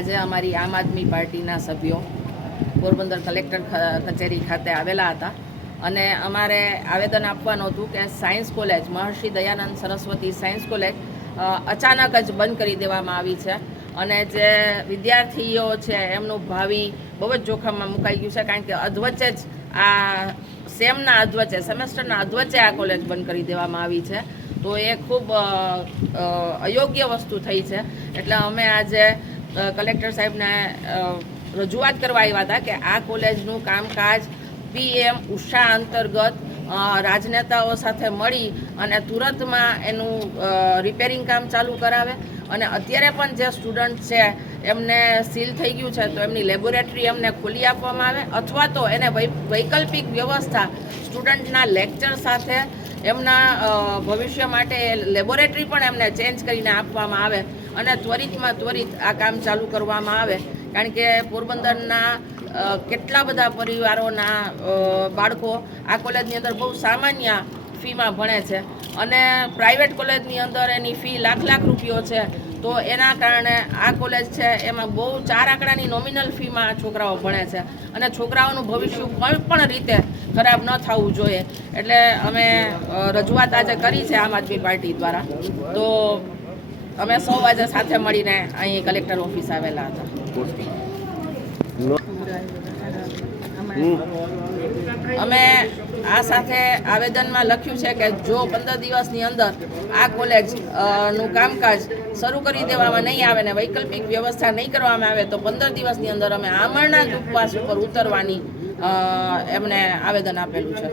આજે અમારી આમ આદમી પાર્ટીના સભ્યો પોરબંદર કલેક્ટર કચેરી ખાતે આવેલા હતા અને અમારે આવેદન આપવાનું હતું કે સાયન્સ કોલેજ મહર્ષિ દયાનંદ સરસ્વતી સાયન્સ કોલેજ અચાનક જ બંધ કરી દેવામાં આવી છે અને જે વિદ્યાર્થીઓ છે એમનું ભાવિ બહુ જ જોખમમાં મુકાઈ ગયું છે, કારણ કે અધવચ્ચે જ આ સેમના અધવચ્ચે સેમેસ્ટરના અધવચ્ચે આ કોલેજ બંધ કરી દેવામાં આવી છે. તો એ ખૂબ અયોગ્ય વસ્તુ થઈ છે. એટલે અમે આજે કલેક્ટર સાહેબને રજૂઆત કરવા આવ્યા હતા કે આ કોલેજનું કામકાજ PM ઉષા અંતર્ગત રાજનેતાઓ સાથે મળી અને તુરંતમાં એનું રિપેરિંગ કામ ચાલુ કરાવે અને અત્યારે પણ જે સ્ટુડન્ટ છે એમને સીલ થઈ ગયું છે તો એમની લેબોરેટરી એમને ખોલી આપવામાં આવે અથવા તો એને વૈકલ્પિક વ્યવસ્થા સ્ટુડન્ટના લેક્ચર સાથે એમના ભવિષ્ય માટે લેબોરેટરી પણ એમને ચેન્જ કરીને આપવામાં આવે અને ત્વરિતમાં ત્વરિત આ કામ ચાલુ કરવામાં આવે, કારણ કે પોરબંદરના કેટલા બધા પરિવારોના બાળકો આ કોલેજની અંદર બહુ સામાન્ય ફીમાં ભણે છે અને પ્રાઇવેટ કોલેજની અંદર એની ફી લાખ રૂપિયો છે. તો એના કારણે આ કોલેજ છે એમાં બહુ 4 આંકડાની નોમિનલ ફીમાં છોકરાઓ ભણે છે અને છોકરાઓનું ભવિષ્ય કોઈ પણ રીતે ખરાબ ન થવું જોઈએ. એટલે અમે રજૂઆત આજે કરી છે આમ આદમી પાર્ટી દ્વારા. તો અમે સૌ આજે સાથે મળીને અહીં કલેક્ટર ઓફિસ આવેલા હતા. અમે આ સાથે આવેદનમાં લખ્યું છે કે જો 15 દિવસની અંદર આ કોલેજ નું કામકાજ શરૂ કરી દેવામાં નહીં આવે ને વૈકલ્પિક વ્યવસ્થા નહીં કરવામાં આવે તો 15 દિવસની અંદર અમે આમરણના ઉપવાસ ઉપર ઉતરવાની એમને આવેદન આપેલું છે.